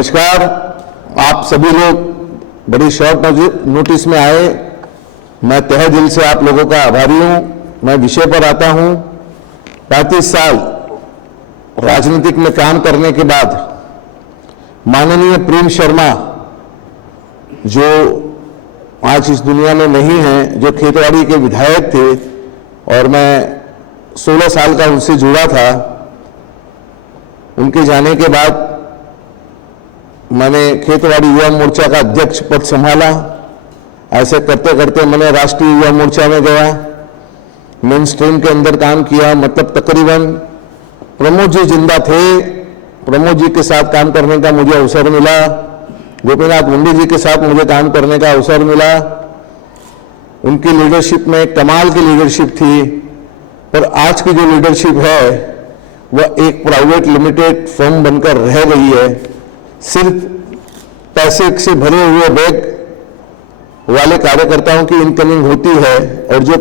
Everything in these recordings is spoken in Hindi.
नमस्कार। आप सभी लोग बड़ी शॉर्ट नोटिस में आए, मैं तहे दिल से आप लोगों का आभारी हूं। मैं विषय पर आता हूं। 35 साल राजनीतिक में काम करने के बाद माननीय प्रेम शर्मा, जो आज इस दुनिया में नहीं हैं, जो खेतवाड़ी के विधायक थे और मैं 16 साल का उनसे जुड़ा था, उनके जाने के बाद मैंने खेतवाड़ी युवा मोर्चा का अध्यक्ष पद संभाला। ऐसे करते करते मैंने राष्ट्रीय युवा मोर्चा में गया, मेन स्ट्रीम के अंदर काम किया। मतलब तकरीबन प्रमोद जी जिंदा थे, प्रमोद जी के साथ काम करने का मुझे अवसर मिला, गोपीनाथ मुंडे जी के साथ मुझे काम करने का अवसर मिला। उनकी लीडरशिप में कमाल की लीडरशिप थी। पर आज की जो लीडरशिप है वह एक प्राइवेट लिमिटेड फर्म बनकर रह गई है। सिर्फ पैसे से भरे हुए बैग वाले कार्यकर्ताओं की इनकमिंग होती है और जो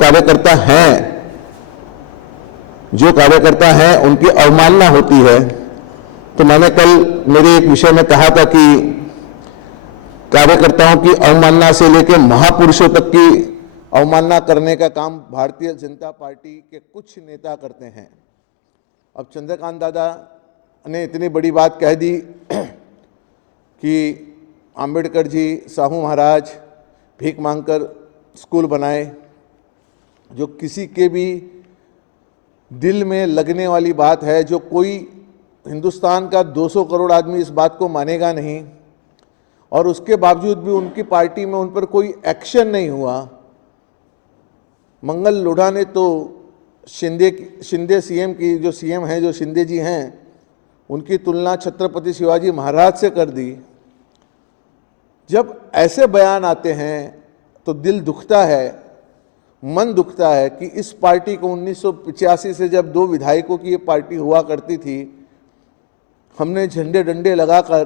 कार्यकर्ता हैं उनकी अवमानना होती है। तो मैंने कल मेरे एक विषय में कहा था कि कार्यकर्ताओं की अवमानना से लेकर महापुरुषों तक की अवमानना करने का काम भारतीय जनता पार्टी के कुछ नेता करते हैं। अब चंद्रकांत दादा ने इतनी बड़ी बात कह दी कि अंबेडकर जी, साहू महाराज भीख मांगकर स्कूल बनाए। जो किसी के भी दिल में लगने वाली बात है, जो कोई हिंदुस्तान का 200 करोड़ आदमी इस बात को मानेगा नहीं, और उसके बावजूद भी उनकी पार्टी में उन पर कोई एक्शन नहीं हुआ। मंगल लोढ़ा ने तो शिंदे सीएम की, जो सीएम हैं, जो शिंदे जी हैं, उनकी तुलना छत्रपति शिवाजी महाराज से कर दी। जब ऐसे बयान आते हैं तो दिल दुखता है, मन दुखता है कि इस पार्टी को 1985 से, जब 2 विधायकों की ये पार्टी हुआ करती थी, हमने झंडे डंडे लगाकर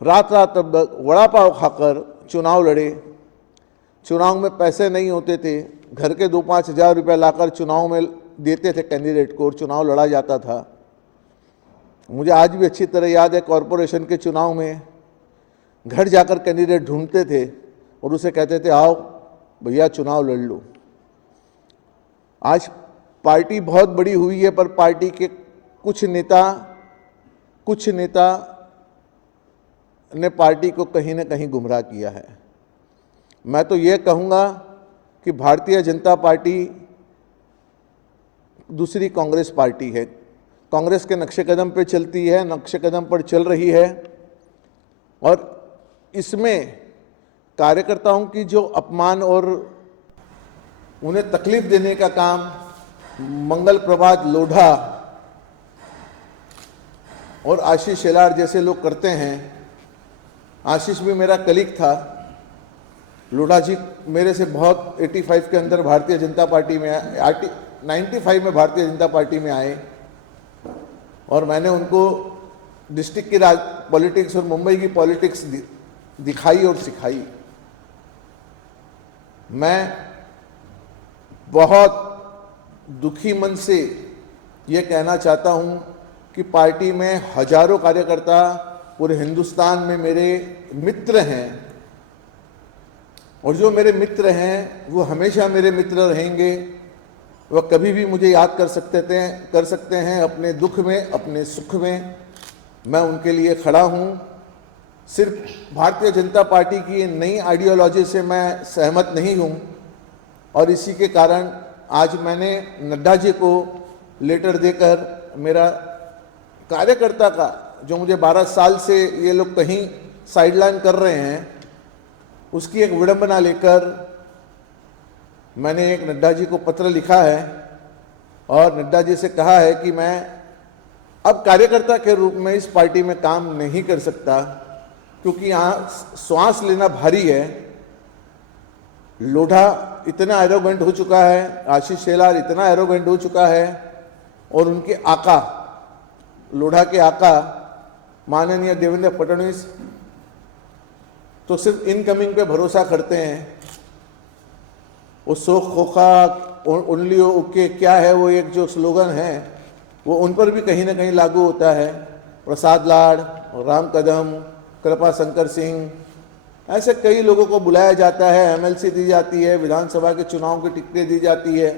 रात रात वड़ा पाव खाकर चुनाव लड़े। चुनाव में पैसे नहीं होते थे, घर के 2-5 हज़ार रुपये लाकर चुनाव में देते थे कैंडिडेट को और चुनाव लड़ा जाता था। मुझे आज भी अच्छी तरह याद है, कॉरपोरेशन के चुनाव में घर जाकर कैंडिडेट ढूंढते थे और उसे कहते थे, आओ भैया चुनाव लड़ लो। आज पार्टी बहुत बड़ी हुई है, पर पार्टी के कुछ नेता ने पार्टी को कहीं ना कहीं गुमराह किया है। मैं तो ये कहूँगा कि भारतीय जनता पार्टी दूसरी कांग्रेस पार्टी है। कांग्रेस के नक्शे कदम पे चलती है, नक्शे कदम पर चल रही है, और इसमें कार्यकर्ताओं की जो अपमान और उन्हें तकलीफ देने का काम मंगल प्रभात लोढ़ा और आशीष शेलार जैसे लोग करते हैं। आशीष भी मेरा कलीग था, लोढ़ा जी मेरे से बहुत 85 के अंदर भारतीय जनता पार्टी में 95 में भारतीय जनता पार्टी में आए, और मैंने उनको डिस्ट्रिक्ट की पॉलिटिक्स और मुंबई की पॉलिटिक्स दिखाई और सिखाई। मैं बहुत दुखी मन से ये कहना चाहता हूँ कि पार्टी में हजारों कार्यकर्ता पूरे हिंदुस्तान में मेरे मित्र हैं, और जो मेरे मित्र हैं वो हमेशा मेरे मित्र रहेंगे। वह कभी भी मुझे याद कर सकते हैं अपने दुख में, अपने सुख में। मैं उनके लिए खड़ा हूँ। सिर्फ भारतीय जनता पार्टी की नई आइडियोलॉजी से मैं सहमत नहीं हूँ, और इसी के कारण आज मैंने नड्डा जी को लेटर देकर मेरा कार्यकर्ता का, जो मुझे 12 साल से ये लोग कहीं साइडलाइन कर रहे हैं, उसकी एक विडंबना लेकर मैंने एक नड्डा जी को पत्र लिखा है और नड्डा जी से कहा है कि मैं अब कार्यकर्ता के रूप में इस पार्टी में काम नहीं कर सकता, क्योंकि यहाँ श्वास लेना भारी है। लोढ़ा इतना एरोगेंट हो चुका है, आशीष शेलार इतना एरोगेंट हो चुका है, और उनके आका, लोढ़ा के आका माननीय देवेंद्र फडणवीस तो सिर्फ इनकमिंग पे भरोसा करते हैं। वो शोक खोखा ओनली ओके क्या है, वो एक जो स्लोगन है वो उन पर भी कहीं ना कहीं लागू होता है। प्रसाद लाड़, राम कदम, कृपा शंकर सिंह, ऐसे कई लोगों को बुलाया जाता है, एमएलसी दी जाती है, विधानसभा के चुनाव की टिकटें दी जाती है,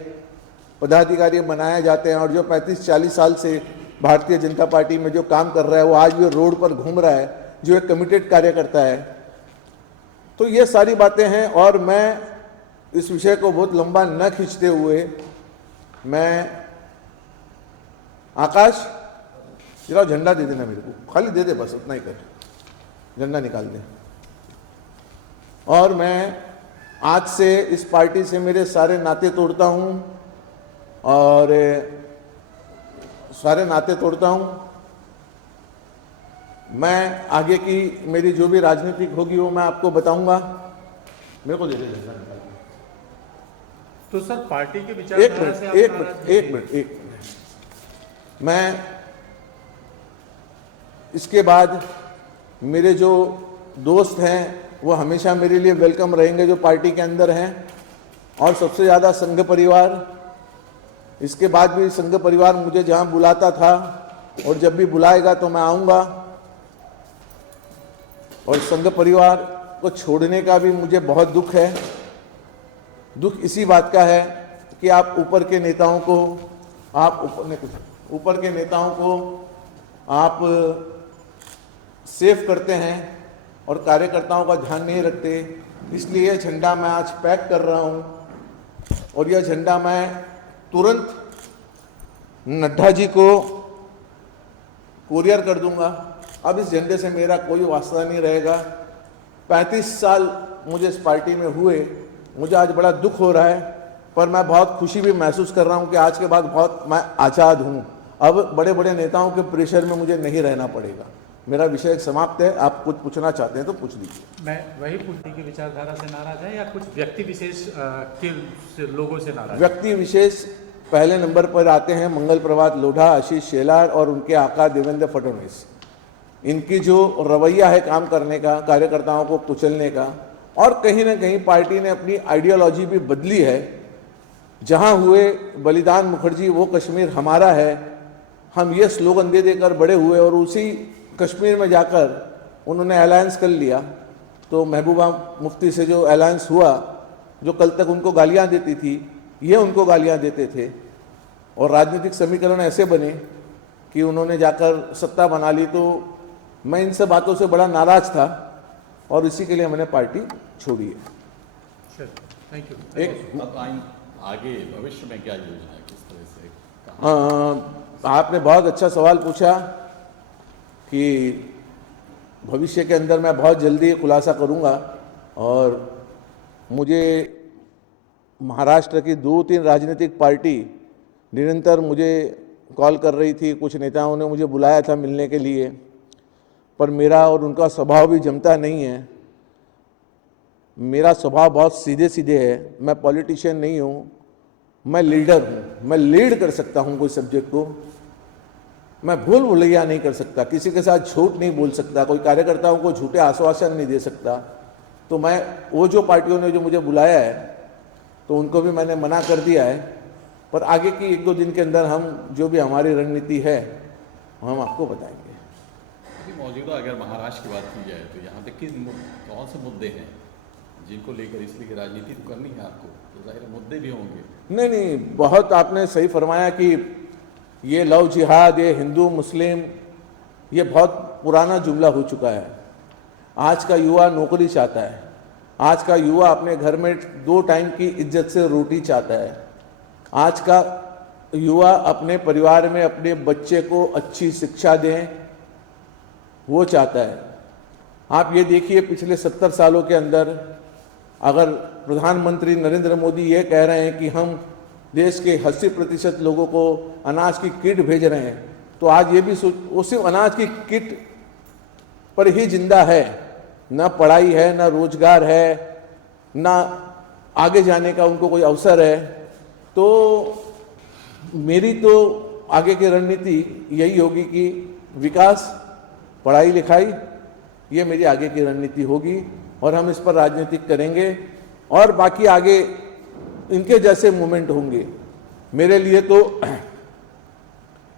पदाधिकारी बनाए जाते हैं। और जो 35-40 साल से भारतीय जनता पार्टी में जो काम कर रहा है वो आज भी रोड पर घूम रहा है, जो एक कमिटेड कार्यकर्ता है। तो ये सारी बातें हैं। और मैं इस विषय को बहुत लंबा न खींचते हुए, मैं आकाश जरा झंडा दे देना मेरे को, खाली दे दे, बस उतना ही कर, झंडा निकाल दे। और मैं आज से इस पार्टी से मेरे सारे नाते तोड़ता हूं, और सारे नाते तोड़ता हूं। मैं आगे की मेरी जो भी राजनीतिक होगी वो मैं आपको बताऊंगा। मेरे को दे दे झंडा निकाल दे। तो सर पार्टी के विचारधारा से आप एक मिनट मैं इसके बाद मेरे जो दोस्त हैं वो हमेशा मेरे लिए वेलकम रहेंगे जो पार्टी के अंदर हैं, और सबसे ज़्यादा संघ परिवार। इसके बाद भी संघ परिवार मुझे जहां बुलाता था और जब भी बुलाएगा तो मैं आऊँगा। और संघ परिवार को छोड़ने का भी मुझे बहुत दुख है। दुख इसी बात का है कि आप ऊपर के नेताओं को आप सेव करते हैं और कार्यकर्ताओं का ध्यान नहीं रखते। इसलिए यह झंडा मैं आज पैक कर रहा हूं, और यह झंडा मैं तुरंत नड्डा जी को कुरियर कर दूंगा। अब इस झंडे से मेरा कोई वास्ता नहीं रहेगा। 35 साल मुझे इस पार्टी में हुए, मुझे आज बड़ा दुख हो रहा है, पर मैं बहुत खुशी भी महसूस कर रहा हूं कि आज के बाद बहुत मैं आज़ाद हूं। अब बड़े बड़े नेताओं के प्रेशर में मुझे नहीं रहना पड़ेगा। मेरा विषय समाप्त है। आप कुछ पूछना चाहते हैं तो पूछ लीजिए। मैं वही पूछने की विचारधारा से नाराज है या कुछ व्यक्ति विशेष के लोगों से नाराज? व्यक्ति विशेष पहले नंबर पर आते हैं मंगल प्रभात लोढ़ा, आशीष शेलार और उनके आका देवेंद्र फडणवीस। इनकी जो रवैया है काम करने का, कार्यकर्ताओं को कुचलने का, और कहीं ना कहीं पार्टी ने अपनी आइडियोलॉजी भी बदली है। जहां हुए बलिदान मुखर्जी वो कश्मीर हमारा है, हम ये स्लोगन दे देकर बड़े हुए, और उसी कश्मीर में जाकर उन्होंने अलायंस कर लिया। तो महबूबा मुफ्ती से जो अलायंस हुआ, जो कल तक उनको गालियां देती थी, ये उनको गालियां देते थे, और राजनीतिक समीकरण ऐसे बने कि उन्होंने जाकर सत्ता बना ली। तो मैं इन सब बातों से बड़ा नाराज था, और इसी के लिए मैंने पार्टी छोड़ी है। Thank you. अब आगे भविष्य में क्या योजना है, किस तरह से? आपने बहुत अच्छा सवाल पूछा कि भविष्य के अंदर मैं बहुत जल्दी खुलासा करूंगा। और मुझे महाराष्ट्र की 2-3 राजनीतिक पार्टी निरंतर मुझे कॉल कर रही थी, कुछ नेताओं ने मुझे बुलाया था मिलने के लिए, पर मेरा और उनका स्वभाव भी जमता नहीं है। मेरा स्वभाव बहुत सीधे सीधे है। मैं पॉलिटिशियन नहीं हूँ, मैं लीडर हूँ। मैं लीड कर सकता हूँ कोई सब्जेक्ट को, मैं भूल भुलैया नहीं कर सकता, किसी के साथ झूठ नहीं बोल सकता, कोई कार्यकर्ताओं को झूठे आश्वासन नहीं दे सकता। तो मैं वो जो पार्टियों ने जो मुझे बुलाया है तो उनको भी मैंने मना कर दिया है। पर आगे की 1-2 दिन के अंदर हम जो भी हमारी रणनीति है हम आपको बताएंगे। अभी मौजूदा अगर महाराष्ट्र की बात की जाए तो यहाँ पे कौन से मुद्दे हैं जिनको लेकर, इसलिए राजनीति तो करनी है आपको, तो जाहिर मुद्दे भी होंगे? नहीं, बहुत आपने सही फरमाया कि ये लव जिहाद, ये हिंदू मुस्लिम, ये बहुत पुराना जुमला हो चुका है। आज का युवा नौकरी चाहता है, आज का युवा अपने घर में 2 टाइम की इज्जत से रोटी चाहता है, आज का युवा अपने परिवार में अपने बच्चे को अच्छी शिक्षा दें वो चाहता है। आप ये देखिए पिछले 70 सालों के अंदर अगर प्रधानमंत्री नरेंद्र मोदी ये कह रहे हैं कि हम देश के 80% लोगों को अनाज की किट भेज रहे हैं, तो आज ये भी वो सिर्फ अनाज की किट पर ही जिंदा है, ना पढ़ाई है, ना रोजगार है, ना आगे जाने का उनको कोई अवसर है। तो मेरी तो आगे की रणनीति यही होगी कि विकास, पढ़ाई लिखाई, ये मेरी आगे की रणनीति होगी और हम इस पर राजनीति करेंगे। और बाकी आगे इनके जैसे मूवमेंट होंगे। मेरे लिए तो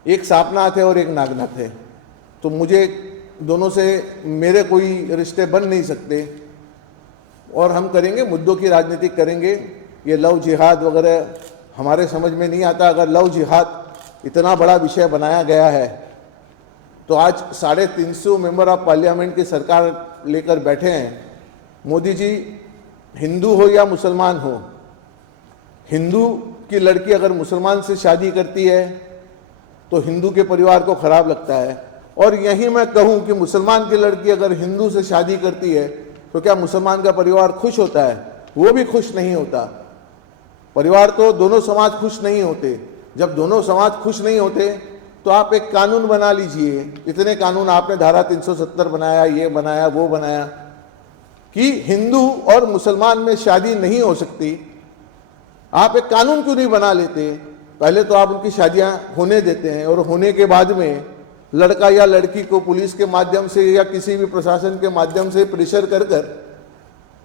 एक सापनाथ है और एक नागनाथ है, तो मुझे दोनों से मेरे कोई रिश्ते बन नहीं सकते, और हम करेंगे, मुद्दों की राजनीति करेंगे। ये लव जिहाद वगैरह हमारे समझ में नहीं आता। अगर लव जिहाद इतना बड़ा विषय बनाया गया है तो आज 350 मेंबर ऑफ पार्लियामेंट की सरकार लेकर बैठे हैं। मोदी जी, हिंदू हो या मुसलमान हो, हिंदू की लड़की अगर मुसलमान से शादी करती है तो हिंदू के परिवार को खराब लगता है, और यही मैं कहूं कि मुसलमान की लड़की अगर हिंदू से शादी करती है तो क्या मुसलमान का परिवार खुश होता है? वो भी खुश नहीं होता। परिवार तो दोनों समाज खुश नहीं होते। जब दोनों समाज खुश नहीं होते तो आप एक कानून बना लीजिए। इतने कानून आपने धारा 370 बनाया, ये बनाया, वो बनाया, कि हिंदू और मुसलमान में शादी नहीं हो सकती। आप एक कानून क्यों नहीं बना लेते? पहले तो आप उनकी शादियां होने देते हैं, और होने के बाद में लड़का या लड़की को पुलिस के माध्यम से या किसी भी प्रशासन के माध्यम से प्रेशर कर कर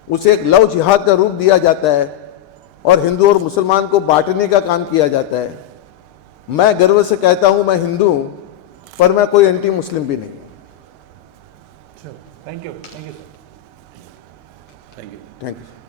उसे एक लव जिहाद का रूप दिया जाता है, और हिंदू और मुसलमान को बांटने का काम किया जाता है। मैं गर्व से कहता हूं मैं हिंदू हूं, पर मैं कोई एंटी मुस्लिम भी नहीं। Thank you sir. Thank you. Thank you.